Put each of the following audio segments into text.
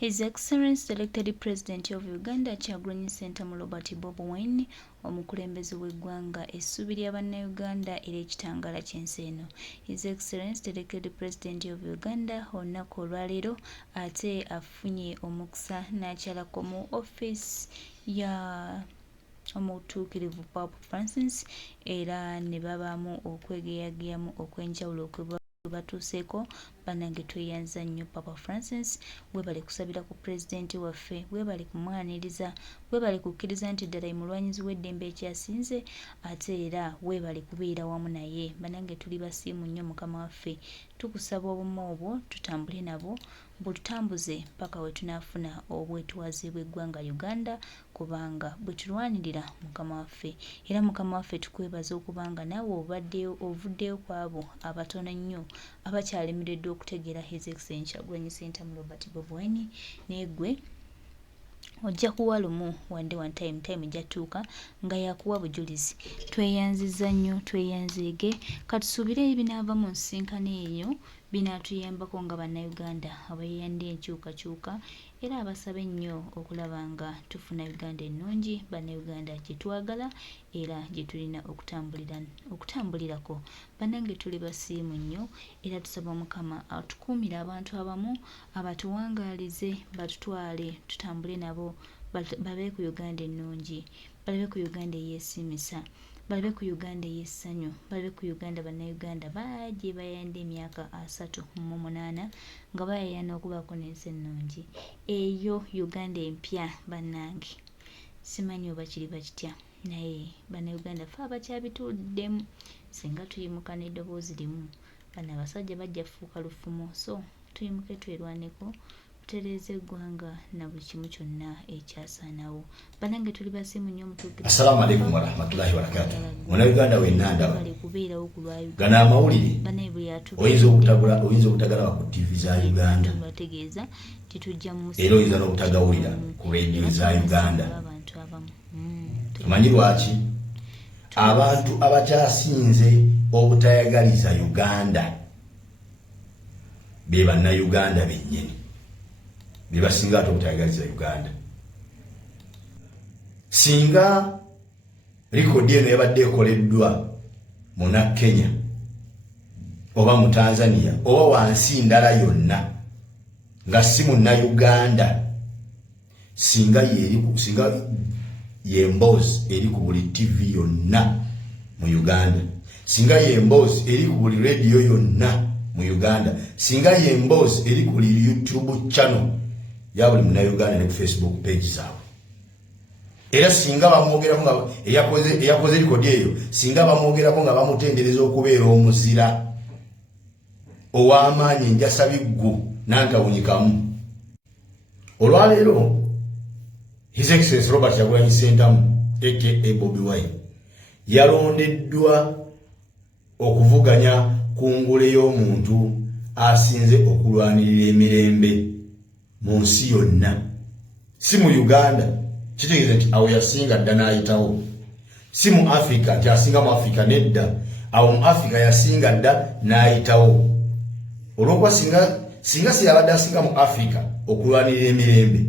His Excellency the elected President of Uganda Kyagulanyi Ssentamu Robert Bobi omukulembeze w'eggwanga essuubi lya Bannayuganda era ekitangaala ky'ensi eno. His Excellency the elected President of Uganda olunaku olwaleero ate afunye omukisa n'akyalako mu offisi ya omutuukirivu Papa Francis era ne babaamu okwegeyageyamu okw'enjawulo batuuseeko. Bannange tweyanza nnyo Papa Francis, webale kusabira ku pulezidenti waffe, webale kumwaniriza, webale kukkiriza nti ddala mulwanyizi w'eddembe ekyasinze ate era webale kubeera wamu naye. Bannange tuli basiimu nnyo Mukama waffe, tukusaba obumu obwo tutambule nabo bututambuze paka we tunaafuna obwetwaze bw'eggwanga Uganda, kubanga bwe tulwanirira Mukama waffe. Era Mukama waffe tukwebaza okubanga naawe ovuddeyo ku abo abatono nnyo abakyalemereddwa okutegeera His Excellency Kyagulanyi Ssentamu Robert Bobi neegwe ojja kuwa lumu wande one time jatuuka nga yakuwa bujulizi. Tweyanziza nnyo, tweyanzeege, katusuubire ebinaava mu nsisinkano eyo binaatuyambako nga Bannayuganda abayeyanda enkyukakyuka era abasaba ennyo okulaba nga tufuna Uganda ennungi, Bannayuganda gye twagala era gye tulina okutambulirako. Bannange tuli basiimu nnyo era tusaba Mukama atukuumire abantu abamu abatuwangaalize batutwale tutambule nabo babe ku Uganda ennungi, balabe ku Uganda eyeesimisa, balabe ku Uganda ey'essanyu, balabe ku Uganda Bannayuganda baagye bayanda emyaka 38 nga bayayana okubaako n'ensi ennungi. Eyo Uganda empya bannange simanyi oba kiri bakitya naye Bannayuganda ffe abakyabituuddemu singa tuyimuka n'eddoboozi limu bano abasajja bajja kufuuka lufumo. So tuyimuke twerwaneko tutereeze eggwanga na buli kimu kyonna ekyasaanawo. Bannange tuli basiimu nnyo mutuukirivu. Assalamu alaikum warahmatullahi wabarakatuh. Munnayuganda wenna ndaba kubeerawo ku lwa Uganda. Gana amawulire oyinza obutagala ku TV za Uganda bategeeza titujja mu era oyinza n'obutagawulira ku radio za Uganda. Tumanyi lwaki abantu abakyasinze obutayagaliza Uganda be Bannayuganda bennyini be basinga ate obutayagaliza Uganda. Singa likodi eno yabadde ekoleddwa mu Kenya oba mu Tanzania oba wansi ndala yonna nga si Munnayuganda, singa yemboozi eri ku buli TV yonna mu Uganda, singa yemboozi eri ku buli radio yonna mu Uganda, singa yemboozi eri ku buli YouTube channel ya buli Munnayuganda ne ku Facebook page zaabwe, era singa bamwogerako nga eyakoze likodi eyo singa bamwogerako nga bamutendereza okubeera omuzira ow'amaanyi enjasabiggu n'antawunyikamu. Olwaleero His Excellency Robert Kyagulanyi Ssentamu aka Bobi yalondeddwa okuvuganya ku ngule y'omuntu asinze okulwanirira emirembe mu nsi yonna, si mu Uganda kitegeeza nti awo yasinga dda n'ayitawo, si mu Africa nti asinga mu Africa nedda, awo mu Africa yasinga dda n'ayitawo. Olw'okuba singa si yabadde asinga mu Africa okulwanirira emirembe,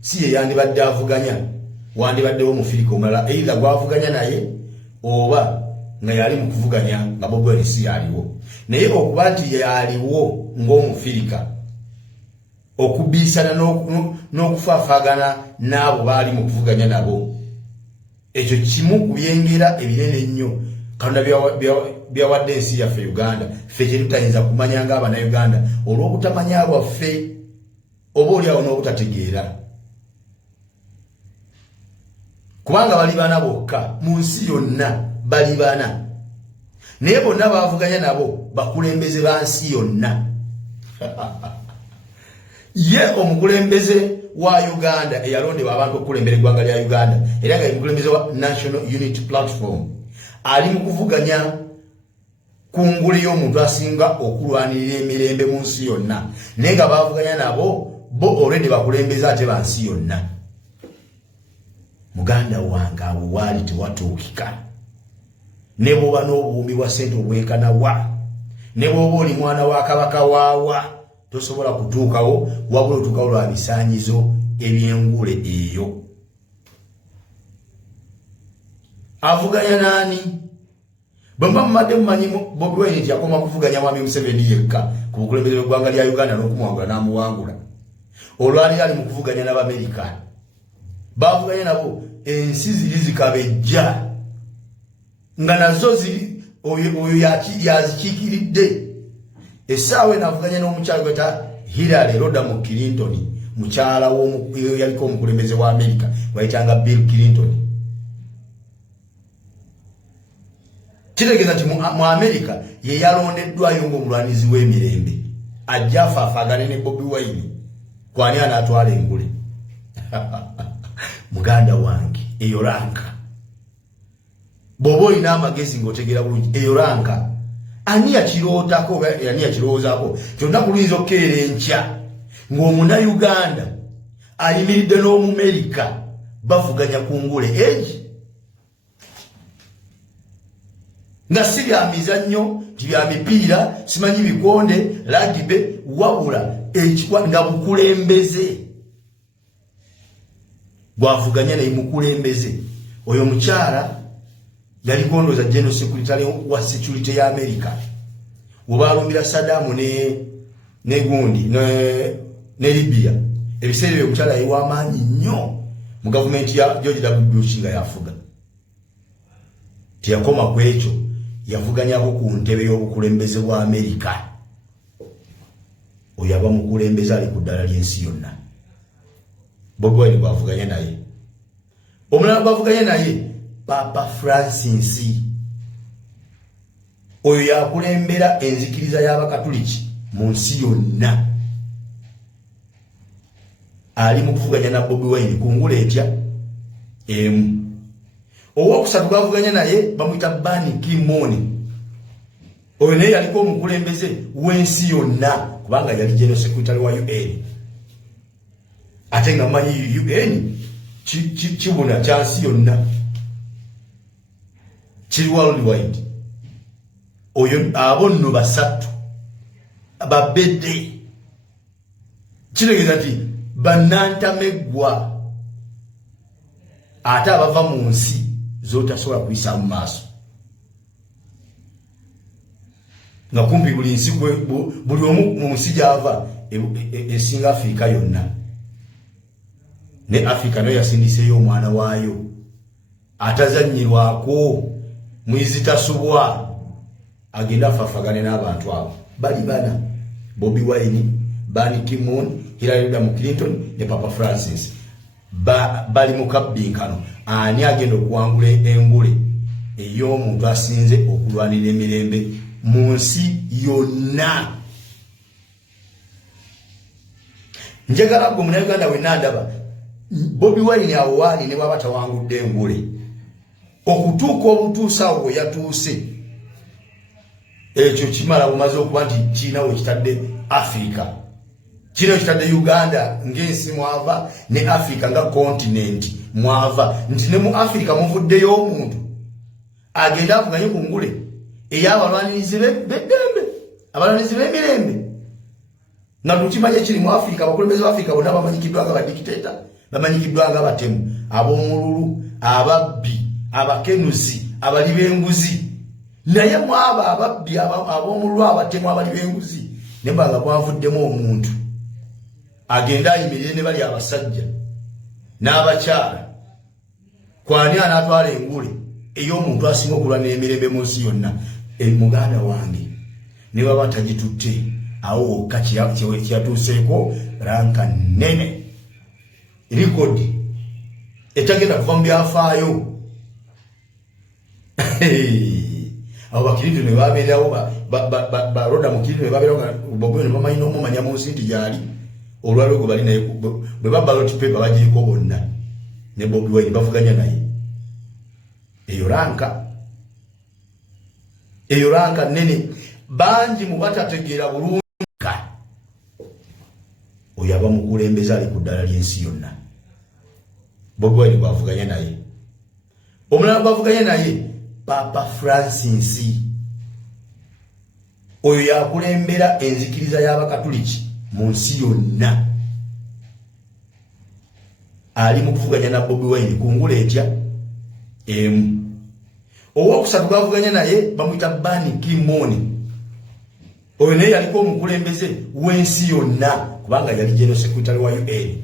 si ye yandibadde avuganya, wandibaddewo Mufirika omulala either gwavuganya naye oba nga yali mu kuvuganya nga Bobi si yaliwo. Naye okuba nti yaliwo ng'Omufirika okubiisana n'okufaafagana n'abo baali mu kuvuganya nabo, ekyo kimu ku byengera ebinene ennyo Katonda byawadde ensi yaffe Uganda, ffe kye tutayinza kumanya ng'Abannayuganda olw'obutamanya bwaffe oba oliawo n'obutategeera, kubanga bali bana bokka mu nsi yonna, bali bana naye bonna bavuganya nabo bakulembeze ba nsi yonna. Ye omukulembeze wa Uganda eyalondebwa abantu okulembera eggwanga lya Uganda era nga omukulembeze wa National Unity Platform ali mu kuvuganya ku ngule y'omuntu asinga okulwanirira emirembe mu nsi yonna, naye nga bavuganya nabo bo already bakulembeze ate ba nsi yonna. Muganda wange awo waali tewatuukika, ne bw'oba n'obuwumbi bwa ssente obwenkana wa, ne bw'oba oli mwana wa kabaka waawa tosobola kutuukawo wabula otuukawo lwa bisaanyizo eby'engule eyo. Avuganya nani? Bamba mmadde mumanyi Bobi Wine nti yakoma kuvuganya mwami Museveni yekka ku bukulembeze bw'eggwanga lya Uganda n'okumuwangula n'amuwangula. Olwali ali mu kuvuganya n'Abamerika. Bavuganya nabo ensi ziri zikabejja nga nazo ziri oyo yazikiikiridde. Essaawa navuganya n'omukyala gweta Hillary Rodham Clinton, mukyala yaliko omukulembeze wa Amerika wayitanga Bill Clinton. Kitegeeza nti mu Amerika ye yalondeddwayo ng'omulwanizi w'emirembe ajja afaafagane ne Bobi Wine kwani anaatwala engule. Muganda wange eyo ranka bw'oba olina amagezi ng'otegeera bulungi eyo ranka ani yakirootako oba ani yakirowoozaako kyonna luyinza okukeera enkya ng'omunayuganda ayimiridde n'Omumerika bavuganya ku ngule egi nga si bya mizannyo bya mipiira simanyi bikonde lagibe wabula ekikwa nga bukulembeze gwavuganya naye mukulembeze. Oyo mukyala yali gondoza general secretary wa security ya America wabalumira Saddam ne gundi ne Libya. Ebiseera ebyo mukyala yiwa amaanyi nnyo mu gavumenti ya George W. Bush nga yafuga. Tiyakoma ku ekyo yavuganyako ku ntebe y'obukulembeze bwa America. Oyo aba mukulembeze ali ku ddala ly'ensi yonna. Bobi Wine bavuganya naye. Omulala bavuganya naye Papa Francis. Oyo yakulembera enzikiriza y'Abakatuliki mu nsi yonna. Ali mu kuvuganya na Bobi Wine ku ngule etya emu. Owokusatu bavuganya naye bamuyita Ban Ki-moon. Oyo naye yaliko omukulembeze w'ensi yonna kubanga yali general secretary wa UN. Ate nga manyi UN kibuna kyansi yonna kiri worldwide. Oyo abo nno basatu babedde kitegeeza nti bannantameggwa ate abava mu nsi zotasobola kuyisa mu maaso nga kumpi buli nsi buli omu mu nsi gy'ava esinga Afrika yonna. Ne Afrika nayo yasindiseeyo omwana waayo atazannyirwako mwizitasubwa agenda afaafagane n'abantu abo bali bana: Bobi Wine, Ban Ki-moon, Hillary Rodham Clinton ne Papa Francis. Bali mu kabbinkano ani agenda okuwangula engule ey'omuntu asinze okulwanira emirembe mu nsi yonna. Njagala gwe Munnayuganda wenna ndaba Bobi Wine awo waali ne bw'aba tawangudde engule okutuuka obutuusa awo yatuuse ekyo kimala bumaze okuba nti kirina we kitadde Afrika, kirina we kitadde Uganda ng'ensi mwava ne Afrika nga kontinenti mwava, nti ne mu Afrika muvuddeyo omuntu agenda avuganye ku ngule ey'abalwanirizi b'eddembe, abalwanirizi b'emirembe. Nga tukimanye kiri mu Afrika, abakulembeze ba Afrika bonna bamanyikiddwa nga badikiteeta, bamanyikiddwa nga abatemu, ab'omululu, ababbi, abakenuzi, abali b'enguzi. Naye mu abo ababbi, ab'omululu, abatemu, abali b'enguzi ne mbanga kwavuddemu omuntu agenda ayimirire ne bali abasajja n'abakyala kwani anaatwala engule ey'omuntu asinga okulwanira emirembe mu nsi yonna. Muganda wange ne baba tagitutte awo wokka kyatuuseeko ranka nnene, rikodi etagenda kuva mu byafaayo. Abo bakiritu ne babeerawo baroda mu kiritu ne babeerawo nga Bobi ne bamanyi n'omumanya mu nsi nti gyali olwalwe gwe bali naye bwe babaloti pepa bagiriko bonna ne Bobi Wine bavuganya naye. Eyo ranka nnene bangi mu batategeera bulungi. Oyo aba mukulembeze ali ku ddala ly'ensi yonna. Bobi Wine bavuganya naye. Omulala bavuganya naye Papa Francis. Oyo yakulembera enzikiriza y'Abakatuliki mu nsi yonna ali mu kuvuganya na Bobi Wine ku ngule etya emu. Owokusatu bavuganya naye bamuyita Ban Ki-moon. Oyo naye yaliko omukulembeze w'ensi yonna kubanga yali General Secretary wa UN.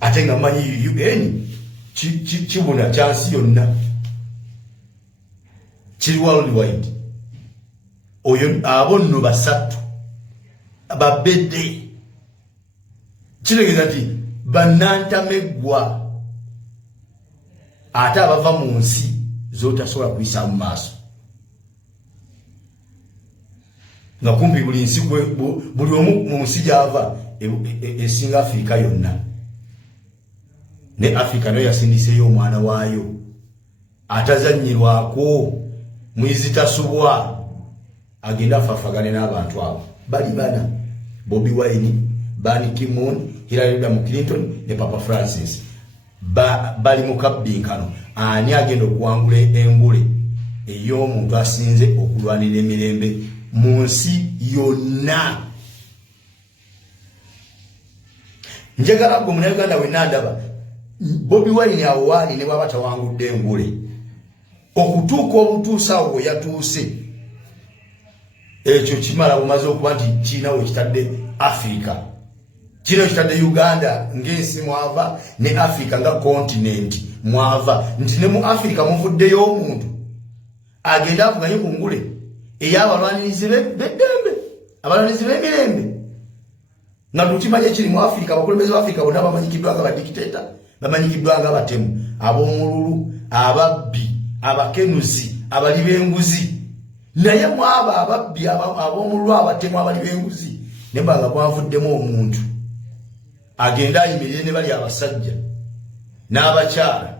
Ate nga manyi UN kibuna kya nsi yonna kiri worldwide. Oyo abo nno basatu babedde kiregeza nti banantamegwa ate abava mu nsi zotasobola kuyisa mu maaso nga kumpi buli nsi buli omu mu nsi gy'ava esinga Afrika yonna. Ne Afrika nayo yasindiseeyo omwana waayo atazannyirwako mwizitasubwa agenda afafagane n'abantu abo bali bana: Bobi Wine, Ban Ki-moon, Hillary Clinton ne Papa Francis. Bali mu kabbinkano ani agenda okuwangula engule ey'omuntu asinze okulwanira emirembe mu nsi yonna. Njagala gwe Munnayuganda wenna ndaba Bobi Wine awaani ne bwaba tawangudde engule okutuuka obutuusawo we yatuuse ekyo kimala bumaze okuba nti kirinawo kitadde Afrika, kirinawo kitadde Uganda ng'ensi mwava ne Afrika nga kontinenti mwava, nti ne mu Afrika muvuddeyo omuntu agenda avuganye ku ngule ey'abalwanirizi b'eddembe, abalwanirizi b'emirembe, nga tukimanye kiri mu Afrika. Abakulembeze ba Afrika bonna bamanyikiddwa nga badikiteeta, bamanyikiddwa nga abatemu, ab'omululu, ababbi, abakenuzi, abali b'enguzi. Naye mu abo ababbi, ab'omululu, abatemu, abali b'enguzi ne banga kwavuddemu omuntu agenda ayimirire ne bali abasajja n'abakyala,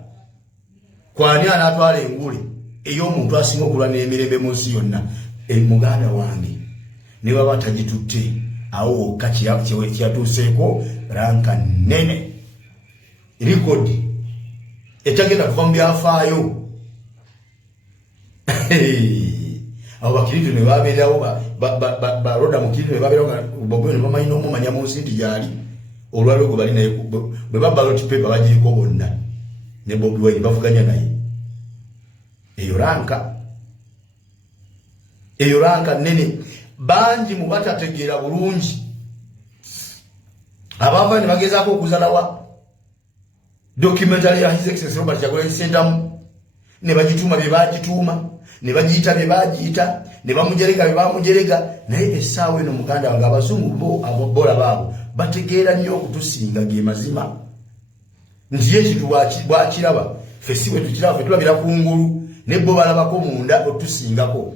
kwani anaatwala engule ey'omuntu asinga okulwanira emirembe mu nsi yonna. Muganda wange ne baba tagitutte awo wokka kyatuuseeko ranka nnene, rikodi etagenda kuva mu byafaayo. Abo bakiritu ne babeerawo baroda mu kiritu ne babeerawo nga Bobi ne bamanyi n'omumanya mu nsi nti gyali olwaliro gwe bali naye bwe babaloti pepa bagiriko bonna ne Bobi Wine bavuganya naye. Eyo ranka nnene. Bangi mu batategeera bulungi abava ne bagezaako okuzalawa documentary ya His Excellency Robert Kyagulanyi Ssentamu ne bagituuma bye bagituuma, ne bagiyita bye bagiyita, ne bamujerega bye bamujerega. Naye essaawa eno muganda wange abazungu bola baabo bategeera nnyo okutusinga ge mazima nti ekintu bwakiraba ffe si bwe tukiraba, ffe tulabira kungulu ne bo balabako munda otusingako.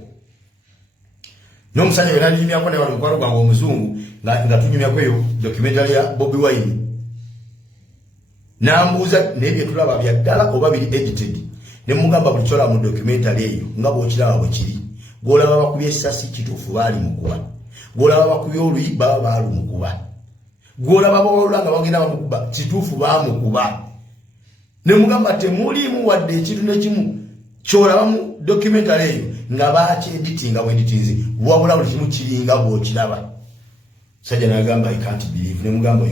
N'omusajja yonna alinyumyako naye wano mukwano gwange omuzungu nga tunyumyako eyo documentary ya Bobi Wine n'ambuuza naye bye tulaba bya ddala oba biri edited. Ne mugamba buli kyola mu documentary eyo nga bw'okiraba bwe kiri. Gw'olaba bakubye essasi kituufu baali mukuba, gw'olaba bakubye oluyi baba baalumukuba, gw'olaba bawolula nga bagenda bamukuba kituufu baamukuba. Ne mugamba temuliimu wadde ekintu n'ekimu kyolaba mu documentary eyo nga bakyeditinga bweditinze, wabula buli kimu kiringa bw'okiraba. Sajja n'agamba I can't believe. Ne mugamba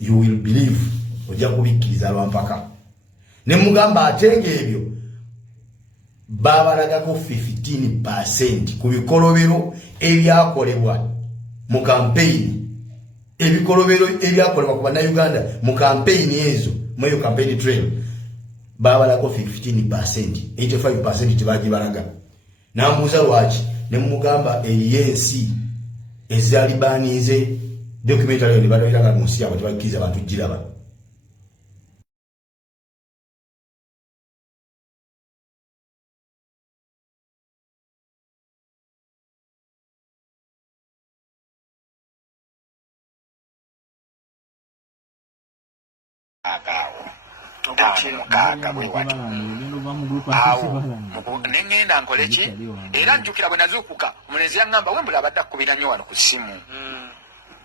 you will believe, ojja kubikkiriza lwampaka. Ne mugamba ate ng'ebyo babalagako 15% ku bikolobero ebyakolebwa mu campaign, ebikolobero ebyakolebwa ku Bannayuganda mu campaign ezo, mu eyo campaign trail babalako 15%, 85% tebagibalaga. N'amuuza lwaki, ne mugamba eyensi ezalibanize documentary ne balabiraga mu nsi yaabwe tebakkiriza abantu giraba. Mukaaga bwe wati awo nengenda nkole ki era njukira bwe nazuukuka omulenzi yaŋŋamba Wembule abadde akkubira nnyo wano ku ssimu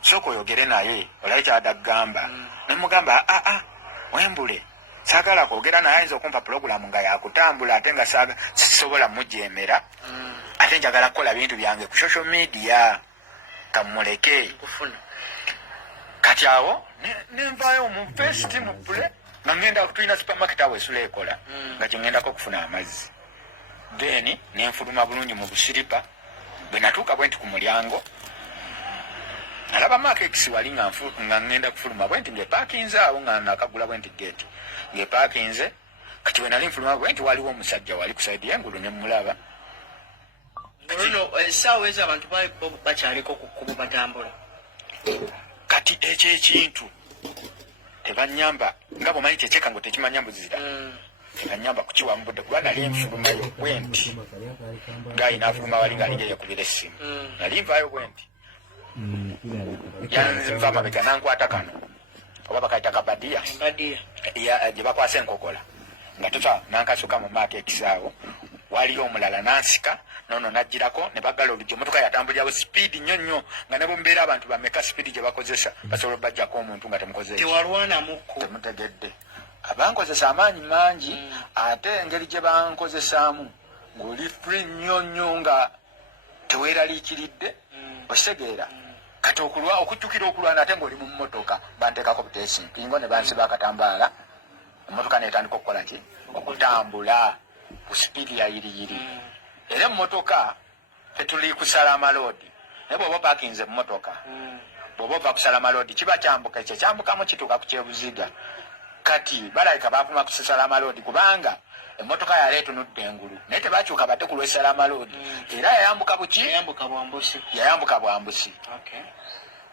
sooka oyogere naye olabe kyabadde akugamba. Ne mugamba Wembule saagala kwogera naye ayinza okumpa pulogulaamu nga yakutambula ate nga sisobola mujeemera ate njagala kukola bintu byange ku social media kamuleke kufuna kati awo nenvayo mu first mu pule nga ngenda kutulina supermarket awo esula ekola nga kyengendako okufuna amazzi then nenfuluma bulungi mu busiripa bwe natuuka bwenti ku mulyango alaba makekisi wali nga ngenda kufuluma bwenti ngepakinze awo nga nakagula bwenti gate ngepakinze kati we nali nfuluma bwenti waliwo omusajja wali kusaidi yengulu nemulaba essaawa ezo abantu bakyaliko ku kkubo batambula kati ekyo ekintu tebanyamba nga bwomanyi tekyeka ngo tekimanyambuzira tebanyamba kukiwa mubudde kuba nali nfulumayo bwenti ng'ayina afuluma wali ng'alinga yakubira essimu nali nvaayo bwenti yanziva amabega nankwata kano oba bakaita kabadiya gye bakwasa enkokola nga tuta nankasuka mu maaka ekisaawo waliyo omulala nansika nono najjirako ne baggala oluggi emotoka yatambulirawo sipiidi nnyo nnyo nga ne bumbeera abantu bameka sipiidi gye bakozesa basobola obajjako omuntu nga temukoze tewalwanamukko temutegedde abankozesa amaanyi mangi ate engeri gye bankozesaamu ng'oli free nnyo nnyo nga teweeraliikiridde okitegeera kati okujjukira okulwana ate ng'oli mu mmotoka banteekako buteesimpingo ne bansiba akatambaala emmotoka neetandika okukola ki okutambula ku sipiidi ya yiriyiri era emmotoka tetuli kusala amaloodi naye bw'oba opakinze emmotoka bw'oba ova kusala amaloodi kiba kyambuka ekyo kyambukamu kituuka ku kyebuziga kati balayika baapuma kusala amaloodi kubanga emmotoka yali etunudde engulu naye tebakyuka badde ku lwesala amaloodi era yayambuka buki yayambuka bwambusi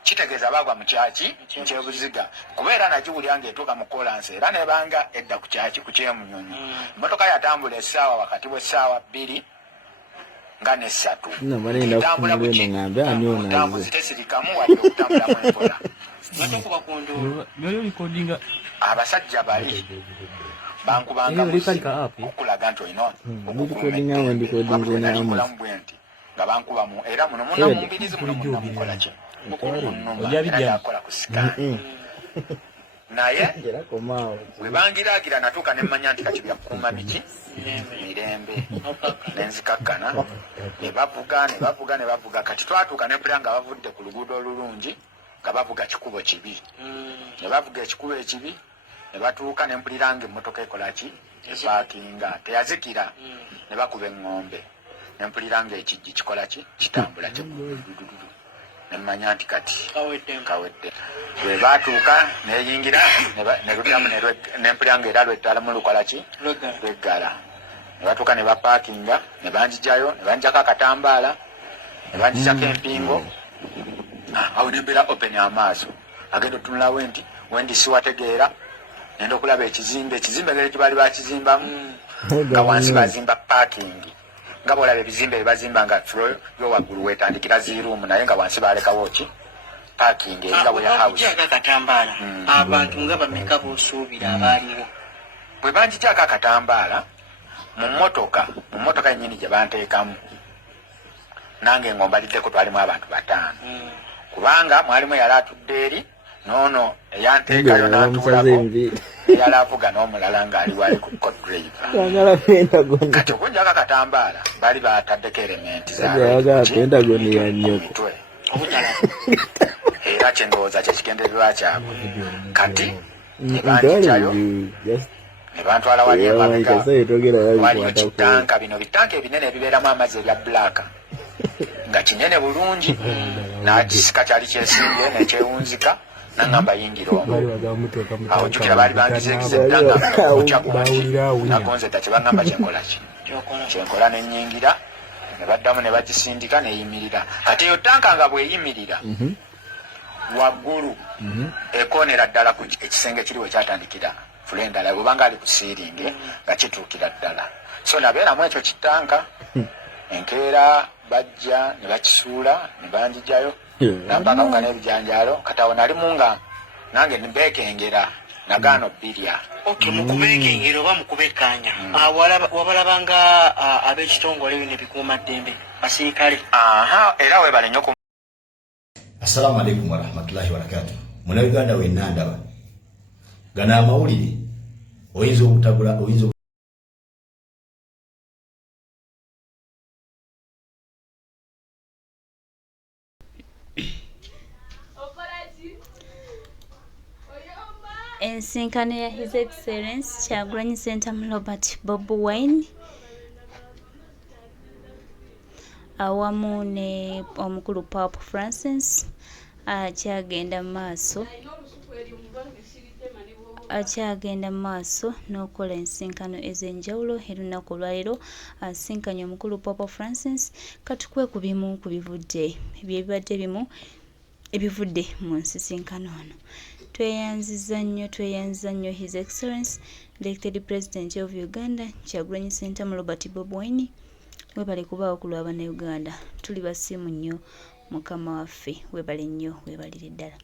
kitegeeza bagwa mu kyaki kyebuziga kuba era nagiwulira ng'etuuka mu kolansi era nebanga edda ku kyaki ku kyemunyonyi emmotoka yatambula essaawa wakati bw'essaawa 2 nga n'essatu etambula butambuzi tesirikamu wadde okutambulamu enkola abasajja bali bankubanga kukulaga nti olina okukulamu bwenti nga bankubamu era muno muna mumbirizi muno muna mukola ki yakola ku sikaani naye bwe bangiraagira natuuka ne mmanya nti kati byakuuma biki mirembe nenzikakkana ne bavuga kati twatuuka nepulya nga bavudde ku luguudo olulungi nga bavuga kikubo kibi ne bavuga ekikubo ekibi ne batuuka ne mpulira nga emmotoka ekola ki epaakinga teyazikira ne bakuba eŋŋombe ne mpulira nga ekijji kikola ki kitambula kyedudududu nemanya nti kati kawedde bwe batuuka neyingira neluddamu nempulira nga era lweddalamu lukola ki lweggala ne batuuka ne bapaakinga ne banjijayo ne banjako akatambaala ne banjijako empingo awo nembeera open amaaso agenda otunulawo nti wendi siwategeera nenda okulaba ekizimbe ngeri gyebaali bakizimbamu nga wansi bazimba paakingi nga bwolaba ebizimbe bebazimba nga flo yowaggulu wetandikira ziruumu naye nga wansi balekawo ki paakingi eringa bwe yahawusi akatambaala abantu nga bameka b'osuubira abaaliwo bwe banjijako akatambaala mu mmotoka yennyini gye banteekamu nange ng'ombaliddeko twalimu abantu 5 kubanga mwalimu yali atudde eri noono eyanteekayo n'atuulako eyali avuga n'omulala ng'ali wali ku codriver kati okunjako akatambaala baali bataddeko elementi zamitwe era kyendowooza kyekigendererwa kyabwe kati ne banjijayo ne bantwala wali emabega waliyo kitanka bino bitanka ebinene ebibeeramu amazzi ebya bbulaaka nga kinene bulungi nakisika kyali kyesimbye nekyewunzika nangamba yingira omwo awo jjukira baali bangizegize ddanga okyakungi nagonze dda kyebagamba kyenkola nenyingira ne baddamu ne bagisindika neyimirira kati eyo tanka nga bweyimirira waggulu ekonera ddala ku ekisenge kiriwo kyatandikira fule endala obanga ali ku siiringi nga kituukira ddala so nabeeramu ekyo kitanka enkeera bajja ne bakisuula ne banjijayo nampakamu nga n'ebijanjaalo kati awo nalimu nga nange mbeekengera nagaano birya mukubeekengera oba mukubekkaanya wabalabanga ab'ekitongole bino ebikuuma ddembe basirikale era webale nnyo. Assalamu alaikum warahmatullahi wabarakatuh. Munayuganda wenna ndaba gano amawulire oyinza okutabula oyinza Ensisinkano ya His Excellency Kyagulanyi Ssentamu Robert Bobi Wine awamu ne omukulu Papa Francis akyagenda maaso n'okukola ensisinkano ez'enjawulo. Erunaku olwaleero asinkanye omukulu Papa Francis katukwe ku bimu ku bibadde bimu ebivudde mu nsisinkano ono. Tweyanziza nnyo His Excellency Elected President of Uganda Kyagulanyi Ssentamu Robert Bobi Wine. Webale kubaawo ku Lya Banayuganda. Tuli basiimu nnyo mukama waffe. Webale nnyo, webalire ddala.